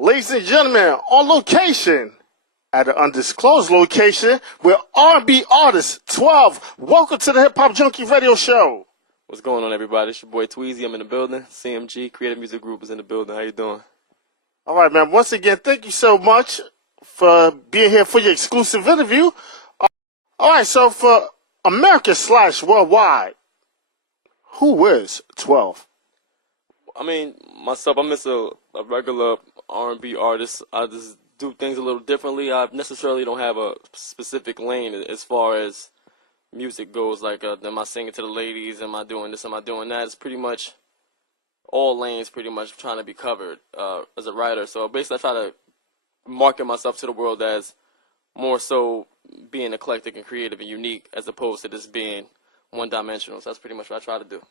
Ladies and gentlemen, on location, at an undisclosed location, with R&B artist 12. Welcome to the Hip Hop Junkie Radio Show. What's going on, everybody? It's your boy Tweezy. I'm in the building. CMG, Creative Music Group, is in the building. How you doing? All right, man. Once again, thank you so much for being here for your exclusive interview. All right, so for America / worldwide, who is 12? I mean, myself, I'm just a regular R&B artist. I just do things a little differently. I necessarily don't have a specific lane as far as music goes. Like, am I singing to the ladies? Am I doing this? Am I doing that? It's pretty much all lanes pretty much trying to be covered as a writer. So basically, I try to market myself to the world as more so being eclectic and creative and unique as opposed to just being one-dimensional. So that's pretty much what I try to do.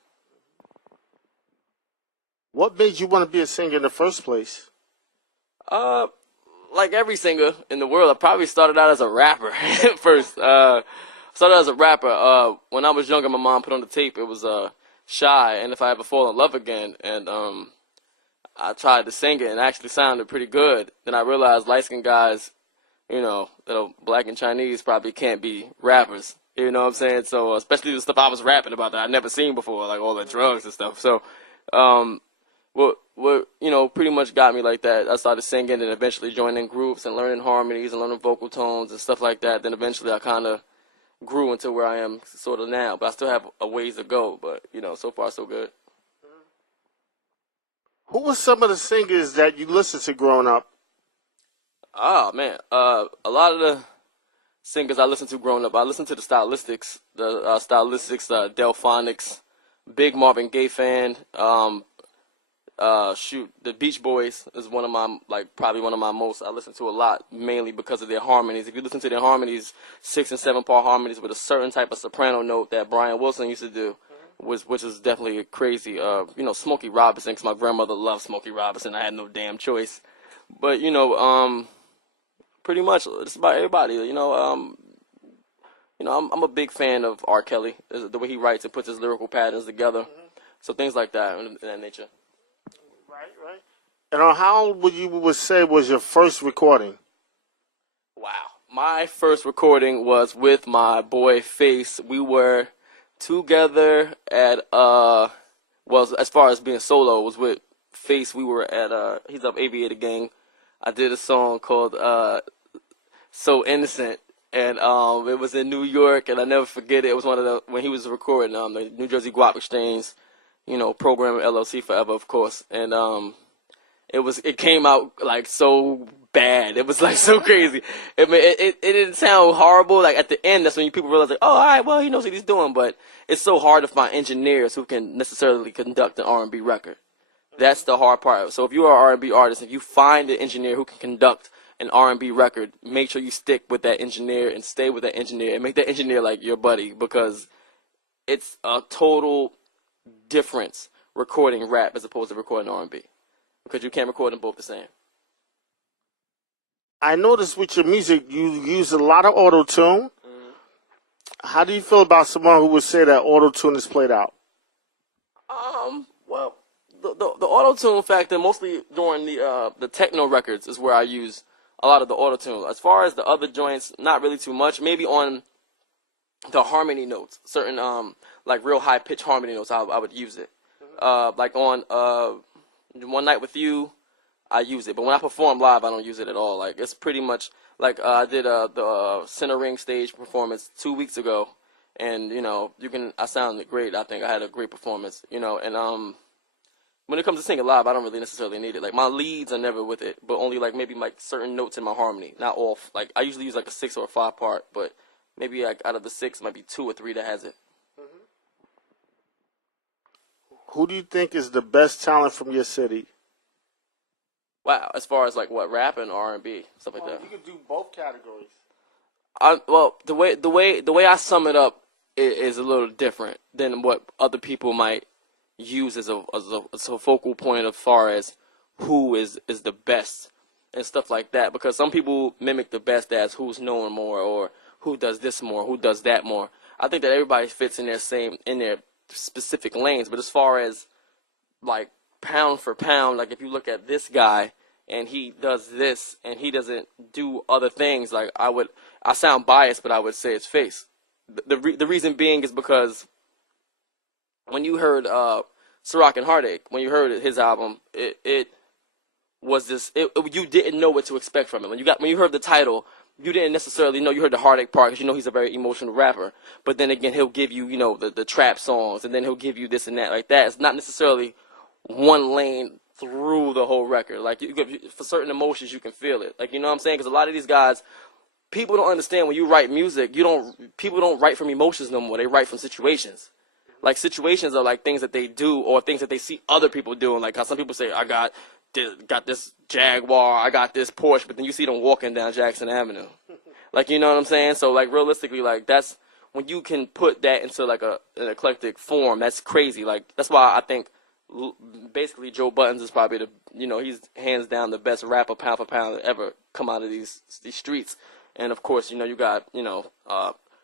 What made you want to be a singer in the first place? Like every singer in the world, I probably started out as a rapper first. Started as a rapper. When I was younger, my mom put on the tape. It was Shy, and If I Ever Fall in Love Again. And I tried to sing it, and it actually sounded pretty good. Then I realized light-skinned guys, you know, black and Chinese probably can't be rappers. You know what I'm saying? So especially the stuff I was rapping about that I'd never seen before, like all the drugs and stuff. So what you know, pretty much got me like that. I started singing and eventually joining groups and learning harmonies and learning vocal tones and stuff like that. Then eventually I kind of grew into where I am sort of now. But I still have a ways to go. But, you know, so far so good. Who were some of the singers that you listened to growing up? Oh, man. A lot of the singers I listened to growing up, I listened to the Stylistics, Delphonics, big Marvin Gaye fan. The Beach Boys is one of my, probably one of my most, I listen to a lot, mainly because of their harmonies. If you listen to their harmonies, 6- and 7-part harmonies with a certain type of soprano note that Brian Wilson used to do, which is definitely crazy. You know, Smokey Robinson, because my grandmother loved Smokey Robinson. I had no damn choice. But, you know, pretty much, it's about everybody, you know. I'm a big fan of R. Kelly, the way he writes and puts his lyrical patterns together. So things like that, in that nature. Right. And how would you say was your first recording? Wow. My first recording was with my boy Face. We were together at, as far as being solo, was with Face. We were at, he's up Aviator Gang. I did a song called So Innocent. And it was in New York, and I never forget it. It was one of the, when he was recording the New Jersey Guap Exchange, you know, program LLC forever, of course. And it came out like so bad. It was like so crazy. It didn't sound horrible. Like at the end, that's when people realize, like, oh, all right, well, he knows what he's doing. But it's so hard to find engineers who can necessarily conduct an R&B record. That's the hard part. So if you are an R&B artist, if you find an engineer who can conduct an R&B record, make sure you stick with that engineer and stay with that engineer and make that engineer like your buddy, because it's a total difference recording rap as opposed to recording R&B, because you can't record them both the same. I noticed with your music you use a lot of auto-tune. How do you feel about someone who would say that auto-tune is played out? Well, the auto-tune factor, mostly during the techno records, is where I use a lot of the auto-tune. As far as the other joints, not really too much. Maybe on the harmony notes, certain like real high pitch harmony notes, I would use it. Like on One Night with You, I use it. But when I perform live, I don't use it at all. Like, it's pretty much like I did the Center Ring stage performance 2 weeks ago, and you know, I sounded great. I think I had a great performance. You know, and when it comes to singing live, I don't really necessarily need it. Like, my leads are never with it, but only like maybe like certain notes in my harmony, not all. Like, I usually use like a 6 or a 5 part, but maybe like out of the 6, might be 2 or 3 that has it. Who do you think is the best talent from your city? Wow, as far as like what, rap and R&B, stuff like that. You could do both categories. Well, the way I sum it up is a little different than what other people might use as a focal point as far as who is the best and stuff like that. Because some people mimic the best as who's known more, or who does this more, who does that more. I think that everybody fits in their specific lanes. But as far as like pound for pound, like if you look at this guy and he does this, and he doesn't do other things. Like I sound biased, but I would say it's Face. The reason being is because when you heard Ciroc and Heartache, when you heard his album, it was this. You didn't know what to expect from it. When you heard the title, you didn't necessarily know. You heard the Heartache part because you know he's a very emotional rapper. But then again, he'll give you the trap songs, and then he'll give you this and that like that. It's not necessarily one lane through the whole record. Like for certain emotions, you can feel it. Like, you know what I'm saying? Because a lot of these guys, people don't understand when you write music. People don't write from emotions no more. They write from situations. Like situations are like things that they do or things that they see other people doing. Like how some people say, I got this Jaguar, I got this Porsche, but then you see them walking down Jackson Avenue. Like, you know what I'm saying? So like realistically, like that's when you can put that into like an eclectic form. That's crazy. Like that's why I think basically Joe Buttons is probably he's hands down the best rapper pound for pound to ever come out of these streets. And of course, you got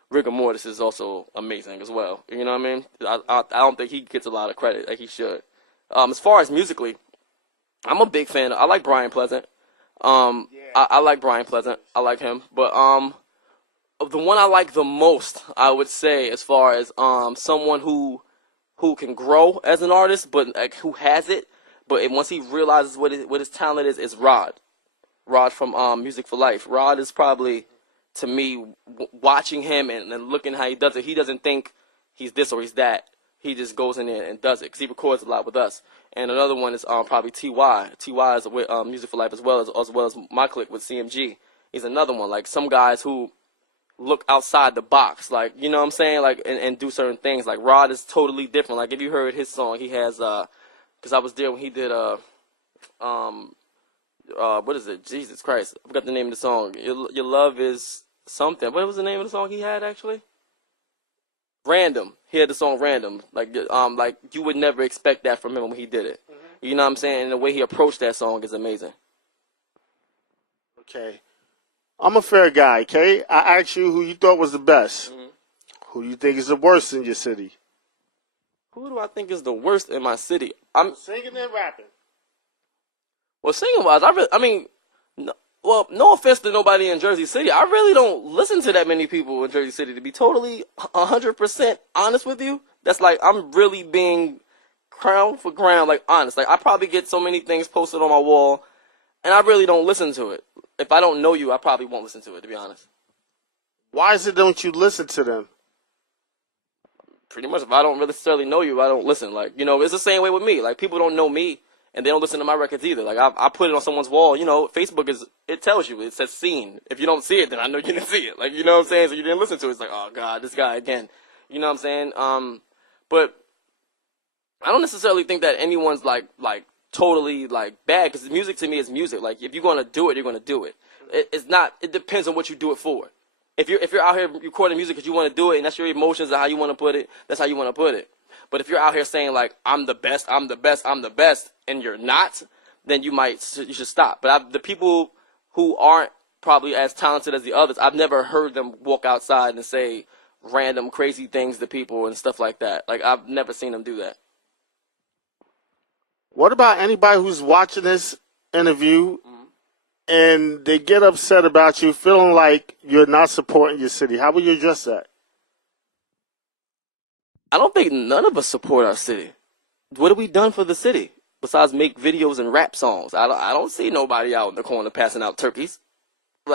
Rigor Mortis is also amazing as well. You know what I mean? I don't think he gets a lot of credit like he should. As far as musically, I'm a big fan. I like Brian Pleasant. I like Brian Pleasant. I like him. But the one I like the most, I would say, as far as someone who can grow as an artist, but like who has it, but once he realizes what his talent is Rod. Rod from Music for Life. Rod is probably, to me, watching him and looking how he does it, he doesn't think he's this or he's that. He just goes in there and does it because he records a lot with us. And another one is probably T.Y. T.Y. is with Music for Life as well as my clique with CMG. He's another one. Like some guys who look outside the box, like, you know what I'm saying, like and do certain things. Like Rod is totally different. Like if you heard his song, he has because I was there when he did what is it? Jesus Christ, I forgot the name of the song. Your love is something. What was the name of the song he had actually? Random. He had the song Random. Like you would never expect that from him when he did it. Mm-hmm. You know what I'm saying? And the way he approached that song is amazing. Okay. I'm a fair guy, okay? I asked you who you thought was the best. Mm-hmm. Who do you think is the worst in your city? Who do I think is the worst in my city? I'm singing and rapping. Well, singing-wise, no offense to nobody in Jersey City. I really don't listen to that many people in Jersey City. To be totally 100% honest with you, that's like I'm really being crown for ground, like honest. Like I probably get so many things posted on my wall, and I really don't listen to it. If I don't know you, I probably won't listen to it, to be honest. Why is it don't you listen to them? Pretty much, if I don't necessarily know you, I don't listen. Like, it's the same way with me. Like, people don't know me, and they don't listen to my records either. Like, I put it on someone's wall. Facebook it tells you. It says seen. If you don't see it, then I know you didn't see it. Like, you know what I'm saying? So you didn't listen to it. It's like, oh, God, this guy again. You know what I'm saying? But I don't necessarily think that anyone's, like totally, like, bad, because music to me is music. Like, if you're going to do it, you're going to do it. It's not, it depends on what you do it for. If you're out here recording music because you want to do it, and that's your emotions and how you want to put it, that's how you want to put it. But if you're out here saying, like, I'm the best, I'm the best, I'm the best, and you're not, then you should stop. But the people who aren't probably as talented as the others, I've never heard them walk outside and say random crazy things to people and stuff like that. Like, I've never seen them do that. What about anybody who's watching this interview and they get upset about you, feeling like you're not supporting your city? How would you address that? I don't think none of us support our city. What have we done for the city besides make videos and rap songs? I don't see nobody out in the corner passing out turkeys.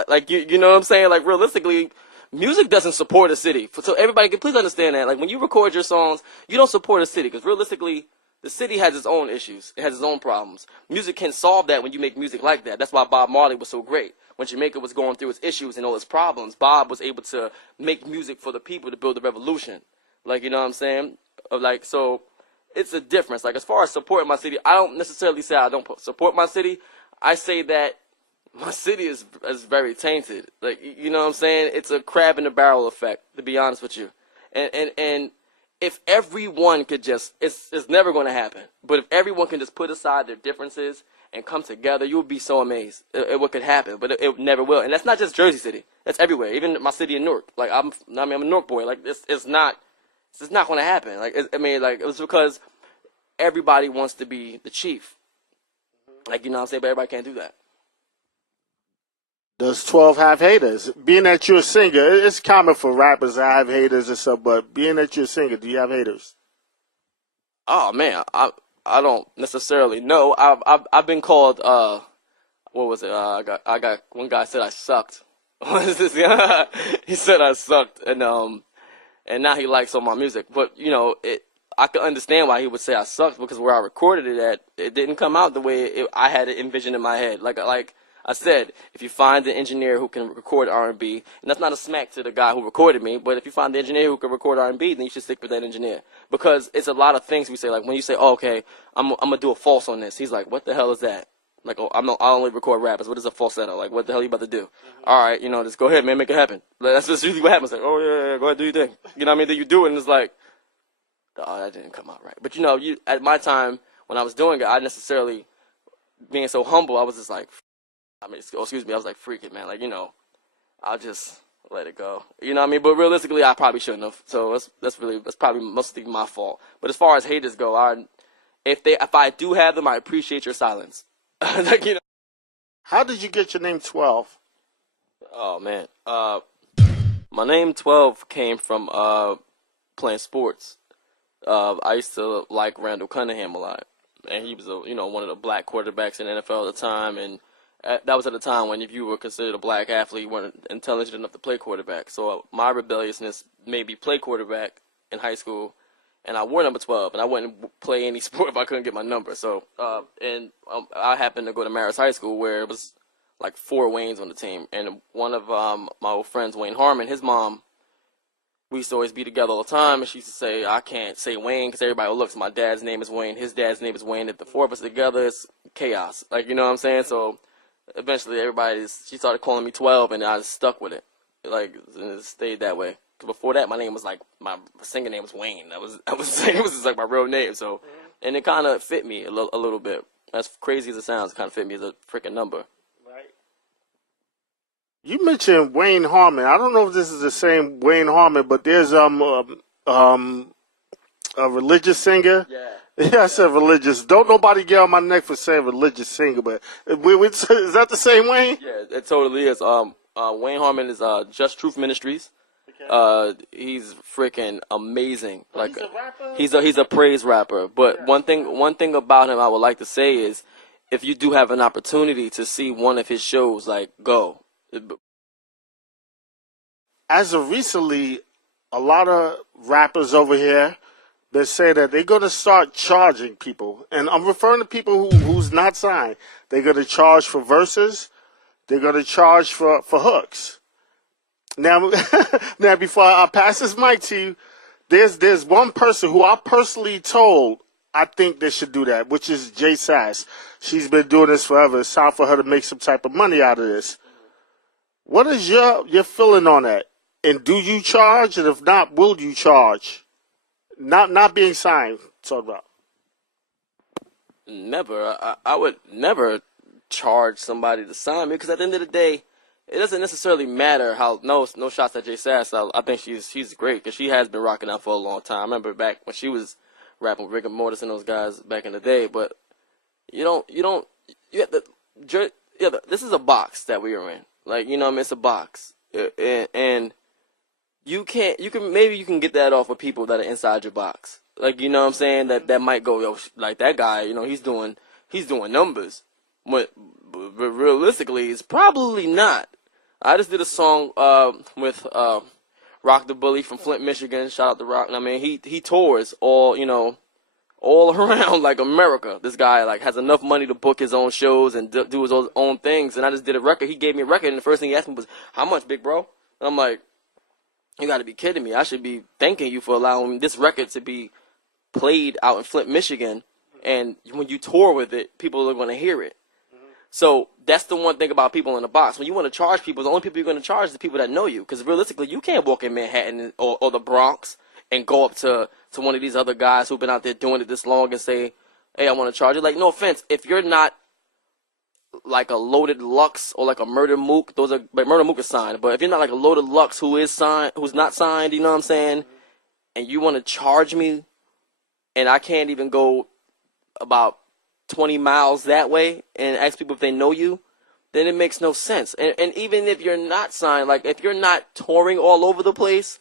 Like you know what I'm saying? Like, realistically, music doesn't support a city. So everybody can please understand that. Like, when you record your songs, you don't support a city, because realistically, the city has its own issues. It has its own problems. Music can solve that when you make music like that. That's why Bob Marley was so great. When Jamaica was going through its issues and all its problems, Bob was able to make music for the people to build a revolution. Like, you know what I'm saying? Like, so it's a difference. Like, as far as supporting my city, I don't necessarily say I don't support my city. I say that my city is very tainted. Like, you know what I'm saying? It's a crab in the barrel effect, to be honest with you. And if everyone could just, it's never going to happen, but if everyone can just put aside their differences and come together, you'll be so amazed at what could happen, but it never will. And that's not just Jersey City. That's everywhere. Even my city in Newark. Like, I'm a Newark boy. Like, it's not going to happen. Like, it was because everybody wants to be the chief. Like, you know what I'm saying? But everybody can't do that. Does 12 have haters? Being that you're a singer, it's common for rappers to have haters and stuff, but being that you're a singer, do you have haters? Oh man, I don't necessarily know. I've been called what was it? I got one guy said I sucked. What is this? He said I sucked, and now he likes all my music. But you know, I can understand why he would say I sucked because where I recorded it at, it didn't come out the way I had it envisioned in my head. Like I said, if you find an engineer who can record R&B, and that's not a smack to the guy who recorded me, but if you find the engineer who can record R&B, then you should stick with that engineer. Because it's a lot of things we say, like when you say, oh, okay, I'm going to do a false on this. He's like, what the hell is that? Like, oh, I only record rappers. What is a falsetto? Like, what the hell are you about to do? All right, you know, just go ahead, man, make it happen. That's just usually what happens. Like, oh, yeah, go ahead, do your thing. You know what I mean? Then you do it, and it's like, oh, that didn't come out right. But, you know, at my time, when I was doing it, I necessarily, being so humble, I was just like, excuse me, I was like, freak it, man. Like, you know, I'll just let it go. You know what I mean? But realistically, I probably shouldn't have. So that's probably mostly my fault. But as far as haters go, if I do have them, I appreciate your silence. Like, you know. How did you get your name 12? Oh man, my name 12 came from playing sports. I used to like Randall Cunningham a lot, and he was one of the black quarterbacks in the NFL at the time, and that was at a time when if you were considered a black athlete, you weren't intelligent enough to play quarterback. So my rebelliousness made me play quarterback in high school, and I wore number 12, and I wouldn't play any sport if I couldn't get my number. So I happened to go to Marist High School where it was like 4 Waynes on the team, and one of my old friends, Wayne Harmon, his mom, we used to always be together all the time, and she used to say, I can't say Wayne because everybody looks, my dad's name is Wayne, his dad's name is Wayne. If the 4 of us together, it's chaos. Like, you know what I'm saying? So eventually she started calling me 12, and I just stuck with it. Like, and it stayed that way. Before that, my name was like, my singing name was Wayne. It was just like my real name. So, and it kind of fit me a little bit. As crazy as it sounds, it kind of fit me as a freaking number. Right. You mentioned Wayne Harmon. I don't know if this is the same Wayne Harmon, but there's a religious singer. Yeah. Yeah, I said religious. Don't nobody get on my neck for saying religious singer, but is that the same Wayne? Yeah, it totally is. Wayne Harmon is Just Truth Ministries. Okay. He's freaking amazing. Like, he's a rapper? He's a praise rapper. But yeah. one thing about him I would like to say is, if you do have an opportunity to see one of his shows, like, go. As of recently, a lot of rappers over here, they say that they're going to start charging people. And I'm referring to people who's not signed. They're going to charge for verses. They're going to charge for hooks. Now, before I pass this mic to you, there's one person who I personally told I think they should do that, which is Jay Sass. She's been doing this forever. It's time for her to make some type of money out of this. What is your feeling on that? And do you charge? And if not, will you charge? Not being signed, talk about. Never. I would never charge somebody to sign me, because at the end of the day, it doesn't necessarily matter how. No shots at Jay Sass. I think she's great because she has been rocking out for a long time. I remember back when she was rapping with Rick and Mortis and those guys back in the day. But you have to. This is a box that we are in. Like, you know what I mean? It's a box, and you can get that off of people that are inside your box. Like, you know what I'm saying? That might go, yo, like that guy, you know, he's doing numbers. But realistically, it's probably not. I just did a song with Rock the Bully from Flint, Michigan. Shout out to Rock. I mean, he tours all around like America. This guy like has enough money to book his own shows and do his own things. And I just did a record. He gave me a record, and the first thing he asked me was, "How much, big bro?" And I'm like, "You got to be kidding me! I should be thanking you for allowing this record to be played out in Flint, Michigan. And when you tour with it, people are going to hear it." So that's the one thing about people in the box. When you want to charge people, the only people you're going to charge is the people that know you. Because realistically, you can't walk in Manhattan or the Bronx and go up to one of these other guys who've been out there doing it this long and say, "Hey, I want to charge you." Like, no offense, if you're not like a Loaded Lux or like a Murder Mook, Murder Mook is signed. But if you're not like a Loaded Lux who's not signed, you know what I'm saying, and you want to charge me, and I can't even go about 20 miles that way and ask people if they know you, then it makes no sense. And even if you're not signed, like if you're not touring all over the place,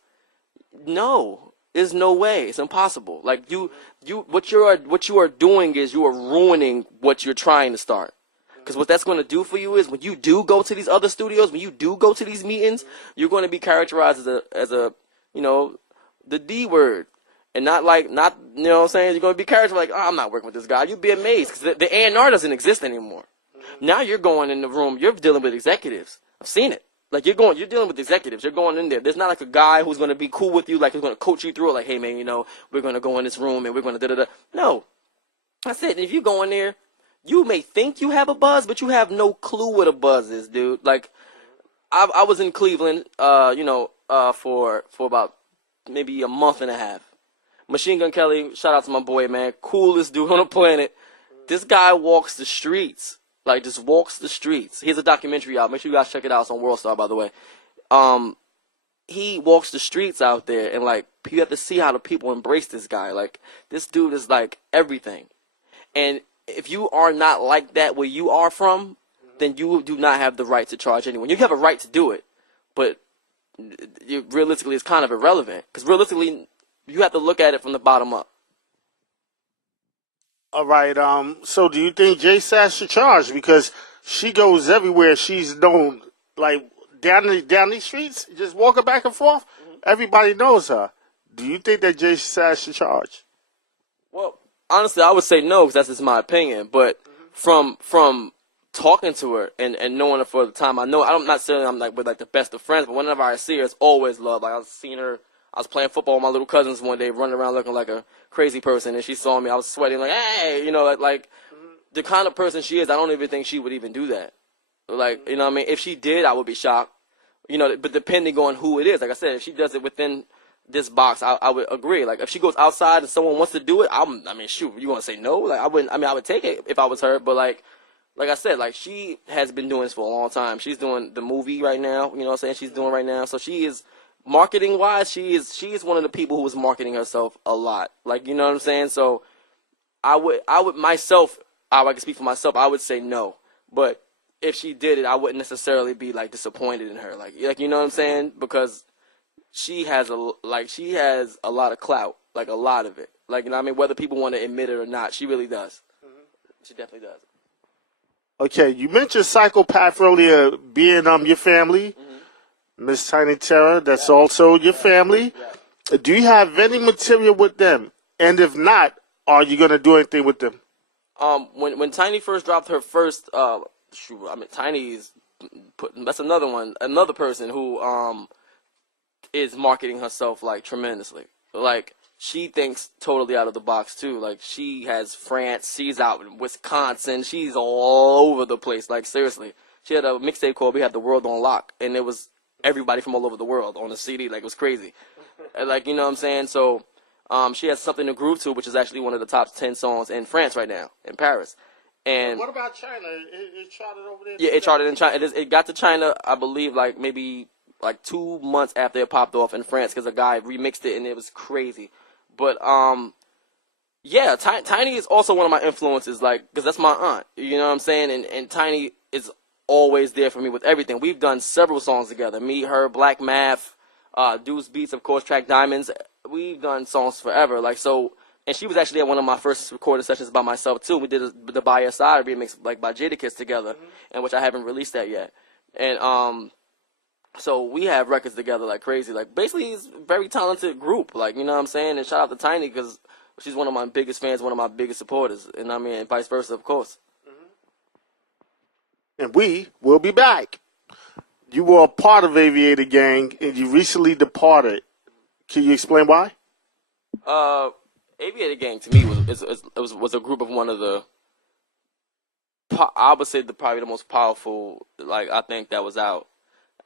no, there's no way. It's impossible. Like what you are doing is you are ruining what you're trying to start. Because what that's going to do for you is when you do go to these other studios, when you do go to these meetings, you're going to be characterized as a the D word. And not you know what I'm saying? You're going to be characterized like, oh, I'm not working with this guy. You'd be amazed because the A&R doesn't exist anymore. Now you're going in the room, you're dealing with executives. I've seen it. Like you're dealing with executives. You're going in there. There's not like a guy who's going to be cool with you, like who's going to coach you through it. Like, hey man, we're going to go in this room and we're going to da da da. No, that's it. And if you go in there, you may think you have a buzz, but you have no clue what a buzz is, dude. Like, I was in Cleveland, for about maybe a month and a half. Machine Gun Kelly, shout out to my boy, man, coolest dude on the planet. This guy walks the streets. Like, just walks the streets. He has a documentary out. Make sure you guys check it out. It's on WorldStar, by the way. He walks the streets out there, and, like, you have to see how the people embrace this guy. Like, this dude is, like, everything. And if you are not like that where you are from, then you do not have the right to charge anyone. You have a right to do it, but realistically, it's kind of irrelevant. Because realistically, you have to look at it from the bottom up. All right. So do you think Jay Sass should charge because she goes everywhere? She's known like down these streets, just walking back and forth. Everybody knows her. Do you think that Jay Sass should charge? Well, honestly, I would say no because that's just my opinion. But from talking to her and knowing her for the time I know, I'm not saying I'm like with like the best of friends, but whenever I see her, it's always love. Like I've seen her. I was playing football with my little cousins one day, running around looking like a crazy person, and she saw me. I was sweating, like, hey, like the kind of person she is, I don't even think she would even do that. Like, you know what I mean? If she did, I would be shocked. But depending on who it is, like I said, if she does it within this box, I would agree. Like, if she goes outside and someone wants to do it, shoot, you want to say no? Like, I wouldn't, I would take it if I was her, but like I said, like, she has been doing this for a long time. She's doing the movie right now, you know what I'm saying? She's doing right now, so she is... Marketing wise, she is one of the people who is marketing herself a lot. Like, you know what I'm saying? So I would myself, I can speak for myself, I would say no. But if she did it, I wouldn't necessarily be like disappointed in her. Like you know what I'm saying? Because she has a lot of clout, like a lot of it. Like, you know what I mean? Whether people want to admit it or not, she really does. She definitely does. Okay, you mentioned Psychopath earlier being your family. MZ.TINY Terror, that's also your family. Do you have any material with them? And if not, are you going to do anything with them? When Tiny first dropped her first, Tiny is, that's another person who, is marketing herself, like, tremendously. Like, she thinks totally out of the box, too. Like, she has France, she's out in Wisconsin, she's all over the place, like, seriously. She had a mixtape called We Have the World on Lock, and it was everybody from all over the world on the CD. Like, it was crazy. Like, you know what I'm saying? So she has Something to Groove To, which is actually one of the top 10 songs in France right now, in Paris. And what about China? It charted over there? Yeah, it charted in China. It got to China, I believe, like maybe like 2 months after it popped off in France because a guy remixed it, and it was crazy. But yeah, Tiny is also one of my influences, like, because that's my aunt. You know what I'm saying? And Tiny is always there for me with everything. We've done several songs together. Me, her, Black Math, Deuce Beats, of course, Track Diamonds. We've done songs forever. Like, so, and she was actually at one of my first recording sessions by myself, too. We did the By Your Side remix, like, by Jadakiss together, and which I haven't released that yet. And, so we have records together like crazy. Like, basically, it's a very talented group. Like, you know what I'm saying? And shout out to Tiny because she's one of my biggest fans, one of my biggest supporters. And I mean, and vice versa, of course. And we will be back. You were a part of Aviator Gang, and you recently departed. Can you explain why? Aviator Gang to me was a group of one of the, I would say, probably the most powerful. Like, I think that was out.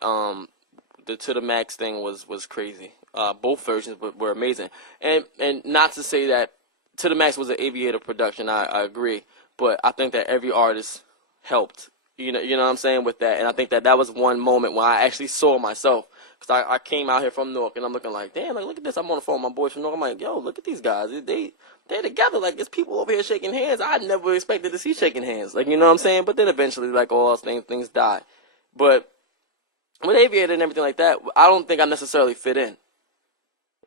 The To The Max thing was crazy. Both versions were amazing. And not to say that To The Max was an Aviator production. I agree, but I think that every artist helped. You know what I'm saying with that. And I think that was one moment when I actually saw myself, Because I came out here from Newark, and I'm looking like, damn, like, look at this. I'm on the phone with my boys from Newark. I'm like, yo, look at these guys. They're together. Like, there's people over here shaking hands. I never expected to see shaking hands. Like, you know what I'm saying? But then eventually, like, all things die. But with Aviator and everything like that, I don't think I necessarily fit in.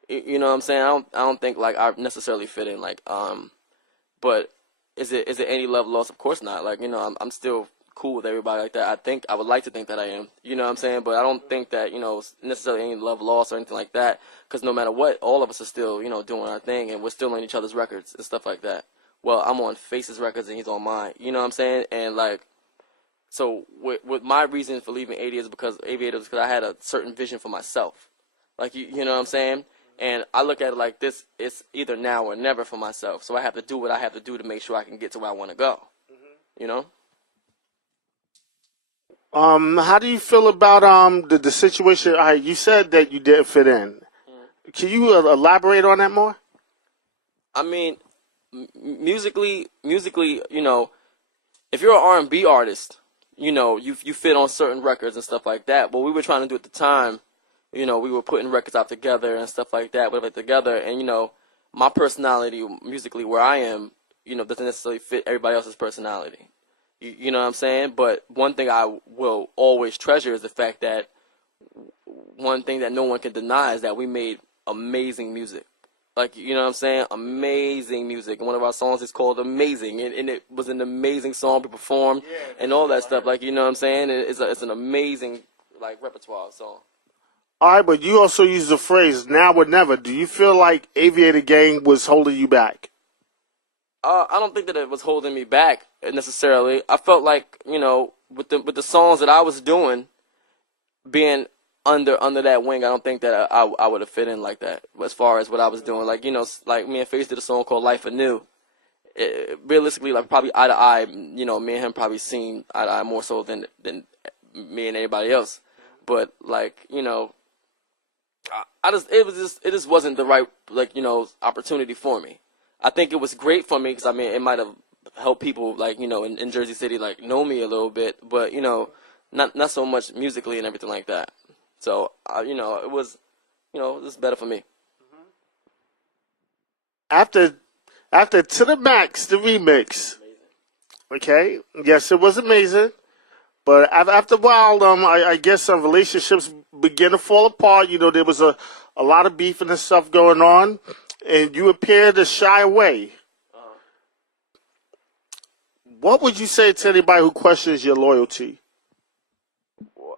You know what I'm saying? I don't think, like, I necessarily fit in. Like, but is it any love lost? Of course not. Like, you know, I'm still cool with everybody like that. I would like to think that I am. You know what I'm saying? But I don't think that, you know, necessarily any love lost or anything like that. Because no matter what, all of us are still, you know, doing our thing, and we're still on each other's records and stuff like that. Well, I'm on Face's records and he's on mine. You know what I'm saying? And like, so with my reason for leaving Aviator is because I had a certain vision for myself. Like, you know what I'm saying? And I look at it like this: it's either now or never for myself. So I have to do what I have to do to make sure I can get to where I want to go. You know? How do you feel about the situation? You said that you didn't fit in. Can you elaborate on that more? I mean, musically, you know, if you're an R&B artist, you know, you fit on certain records and stuff like that. What we were trying to do at the time, you know, we were putting records out together and stuff like that, whatever together. And, you know, my personality musically where I am, you know, doesn't necessarily fit everybody else's personality. You know what I'm saying? But one thing I will always treasure is the fact that one thing that no one can deny is that we made amazing music. Like, you know what I'm saying? Amazing music. And one of our songs is called Amazing. And it was an amazing song we performed and all that stuff. Like, you know what I'm saying? It's an amazing, like, repertoire song. All right, but you also use the phrase "now or never." Do you feel like Aviator Gang was holding you back? I don't think that it was holding me back necessarily. I felt like, you know, with the songs that I was doing, being under that wing, I don't think that I would have fit in like that as far as what I was doing. Like, you know, like me and Face did a song called Life Anew. Realistically, like probably eye to eye, you know, me and him probably seen eye to eye more so than me and anybody else. But like, you know, it just wasn't the right, like, you know, opportunity for me. I think it was great for me because, I mean, it might have helped people, like, you know, in Jersey City, like, know me a little bit, but, you know, not so much musically and everything like that. So, you know, it was better for me. After To the Max, the remix. Okay, yes, it was amazing. But after a while, I guess some relationships began to fall apart. You know, there was a lot of beef and stuff going on, and you appeared to shy away. What would you say to anybody who questions your loyalty?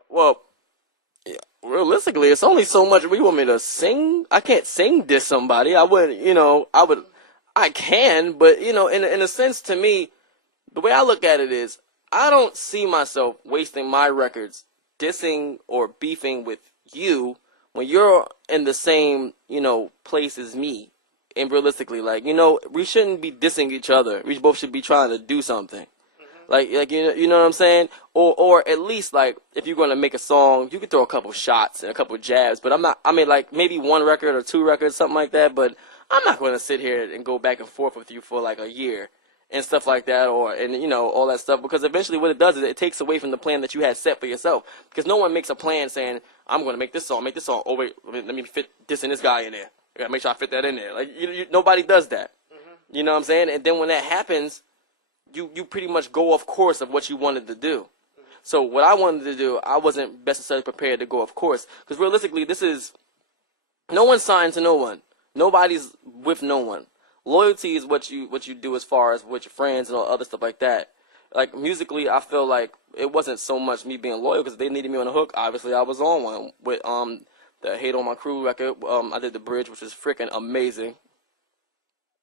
Well, yeah, realistically, it's only so much. You want me to sing? I can't sing diss somebody. I wouldn't, you know, I can, but, you know, in a sense, to me, the way I look at it is, I don't see myself wasting my records dissing or beefing with you when you're in the same, you know, place as me. And realistically, like, you know, we shouldn't be dissing each other. We both should be trying to do something. Like you know what I'm saying? Or at least, like, if you're going to make a song, you can throw a couple shots and a couple jabs. But I mean, like, maybe one record or two records, something like that. But I'm not going to sit here and go back and forth with you for like a year and stuff like that, and you know, all that stuff, because eventually what it does is it takes away from the plan that you had set for yourself. Because no one makes a plan saying, I'm going to make this song. Oh wait, let me fit this and this guy in there. I gotta make sure I fit that in there. Like, nobody does that. You know what I'm saying? And then when that happens, you pretty much go off course of what you wanted to do. So what I wanted to do, I wasn't necessarily prepared to go off course, because realistically, no one's signed to no one. Nobody's with no one. Loyalty is what you do as far as with your friends and all other stuff like that. Like, musically, I feel like it wasn't so much me being loyal, because they needed me on the hook. Obviously, I was on one with the Hate on My Crew record. I did the bridge, which was freaking amazing.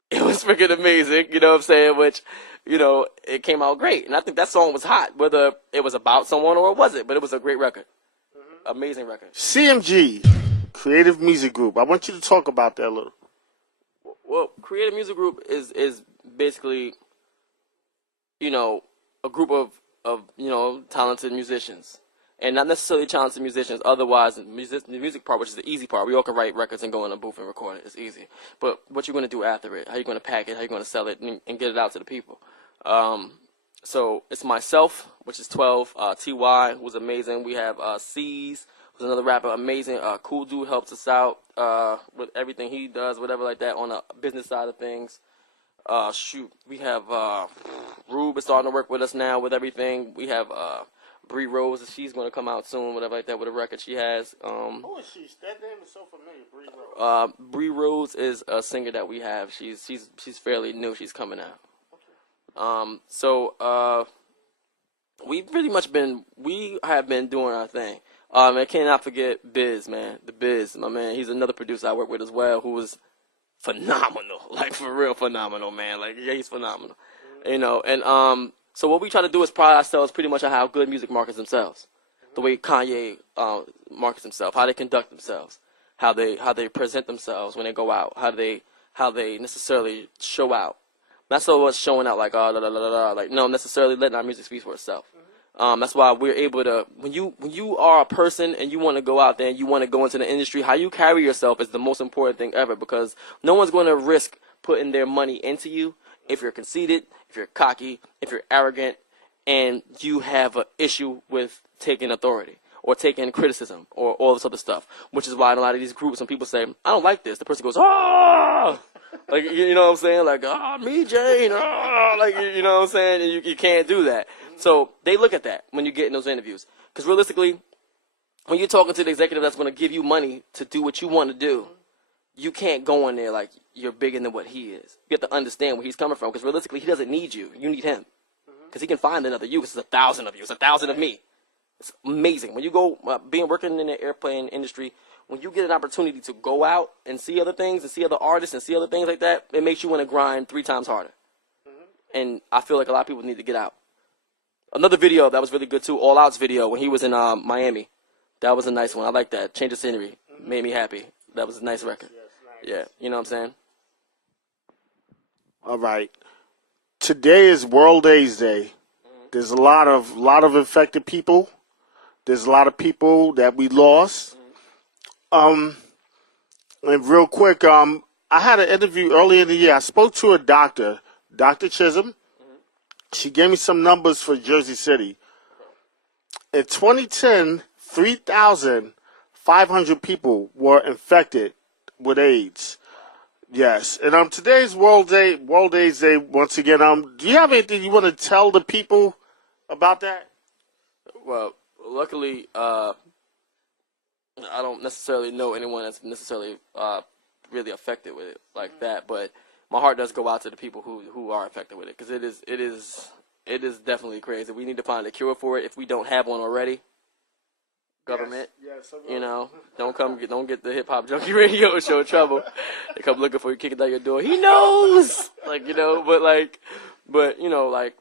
It was freaking amazing, you know what I'm saying? Which, you know, it came out great, and I think that song was hot, whether it was about someone or it wasn't. But it was a great record, amazing record. CMG, Creative Music Group. I want you to talk about that a little. Well, Creative Music Group is basically, you know, a group of you know, talented musicians. And not necessarily talented musicians. Otherwise, the music part, which is the easy part, we all can write records and go in a booth and record it. It's easy. But what you're going to do after it, how you're going to pack it, how you're going to sell it, and get it out to the people. So it's myself, which is 12, TY, who's amazing. We have C's, who's another rapper, amazing. Cool dude helps us out with everything he does, whatever like that on the business side of things. We have Rube is starting to work with us now with everything. We have Bree Rose, she's going to come out soon, whatever like that, with a record she has. Who is she? That name is so familiar, Bree Rose. Bree Rose is a singer that we have. She's fairly new. She's coming out. We have been doing our thing. I cannot forget Biz, man. The Biz, my man. He's another producer I work with as well, who was phenomenal, like for real phenomenal, man. Like, yeah, he's phenomenal, you know. And so what we try to do is pride ourselves pretty much on how good music markets themselves, the way Kanye markets himself, how they conduct themselves, how they present themselves when they go out, how they necessarily show out. Not so much showing out like like no, necessarily letting our music speak for itself. That's why we're able to, when you are a person and you want to go out there and you want to go into the industry, how you carry yourself is the most important thing ever, because no one's going to risk putting their money into you if you're conceited, if you're cocky, if you're arrogant, and you have an issue with taking authority or taking criticism or all this other stuff, which is why in a lot of these groups when people say, I don't like this, the person goes, ah! Like, you know what I'm saying? Like, me, Jane, like, you know what I'm saying? And you can't do that. So they look at that when you get in those interviews. Because realistically, when you're talking to the executive that's going to give you money to do what you want to do, you can't go in there like you're bigger than what he is. You have to understand where he's coming from, because realistically, he doesn't need you. You need him. Because he can find another you, because there's 1,000 of you. It's 1,000 of me. It's amazing. When you go, working in the airplane industry, when you get an opportunity to go out and see other things and see other artists and see other things like that, it makes you want to grind 3 times harder. And I feel like a lot of people need to get out. Another video that was really good too, All Out's video when he was in Miami. That was a nice one. I like that. Change of scenery. Made me happy. That was a nice record. Yeah, you know what I'm saying? All right. Today is World AIDS Day. There's a lot of infected people. There's a lot of people that we lost. And real quick, I had an interview earlier in the year. I spoke to a doctor, Dr. Chisholm. She gave me some numbers for Jersey City. In 2010, 3,500 people were infected with AIDS. Yes, and today's World AIDS Day once again. Do you have anything you want to tell the people about that? Well, luckily, I don't necessarily know anyone that's necessarily really affected with it like that, but my heart does go out to the people who are affected with it, because it is definitely crazy. We need to find a cure for it if we don't have one already. Government, yes, you know, don't get the Hip Hop Junkie Radio show trouble. They come looking for you, kicking down your door. He knows, like, you know, but you know, like,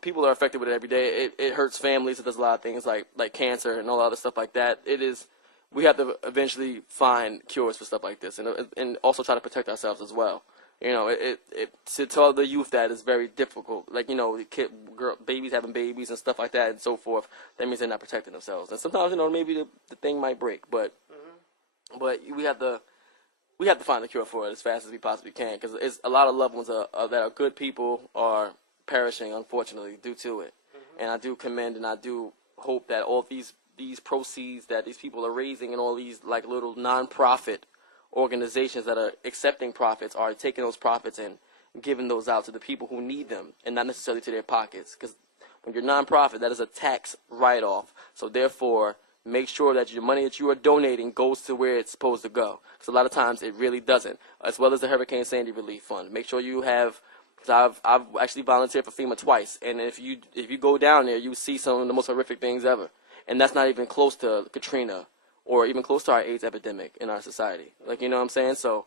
people are affected with it every day. It hurts families. It does a lot of things like cancer and all other stuff like that. We have to eventually find cures for stuff like this, and also try to protect ourselves as well. You know, to tell the youth that is very difficult. Like, you know, babies having babies and stuff like that and so forth. That means they're not protecting themselves. And sometimes, you know, maybe the thing might break, but we have to find a cure for it as fast as we possibly can, because it's a lot of loved ones that are good people are perishing, unfortunately, due to it. And I do commend and I do hope that all these proceeds that these people are raising and all these like little non-profit organizations that are accepting profits are taking those profits and giving those out to the people who need them, and not necessarily to their pockets. Because when you're nonprofit, that is a tax write-off. So therefore, make sure that your money that you are donating goes to where it's supposed to go. Because a lot of times it really doesn't. As well as the Hurricane Sandy Relief Fund. Make sure you have. Because I've actually volunteered for FEMA twice, and if you go down there, you see some of the most horrific things ever, and that's not even close to Katrina, or even close to our AIDS epidemic in our society. Like, you know what I'm saying? So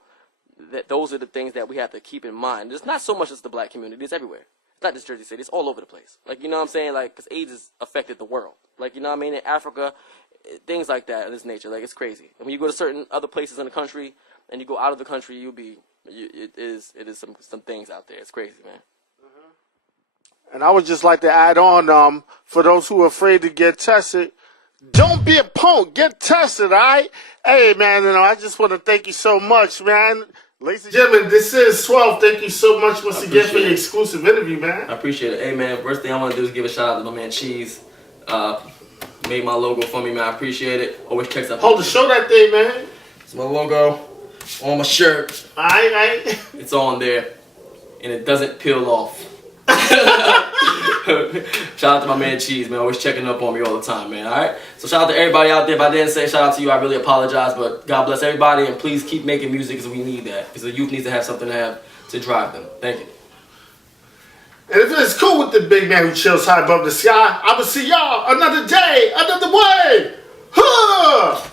those are the things that we have to keep in mind. It's not so much as the black community. It's everywhere. It's not just Jersey City. It's all over the place. Like, you know what I'm saying? Like, because AIDS has affected the world. Like, you know what I mean? In Africa, things like that of this nature. Like, it's crazy. And when you go to certain other places in the country and you go out of the country, it is some things out there. It's crazy, man. And I would just like to add on, for those who are afraid to get tested, don't be a punk. Get tested, all right? Hey, man, you know, I just want to thank you so much, man. Ladies and gentlemen, this is 12. Thank you so much once again for the exclusive interview, man. I appreciate it. Hey, man, first thing I want to do is give a shout out to my man Cheese. Made my logo for me, man. I appreciate it. Always checks up. Hold to show that thing, man. It's my logo on my shirt. Alright. It's on there. And it doesn't peel off. Shout out to my man Cheese, man. Always checking up on me all the time, man. Alright? So shout out to everybody out there. If I didn't say shout out to you, I really apologize. But God bless everybody. And please keep making music because we need that. Because the youth needs to have something to drive them. Thank you. And if it's cool with the big man who chills high above the sky, I will see y'all another day, another way. Huh!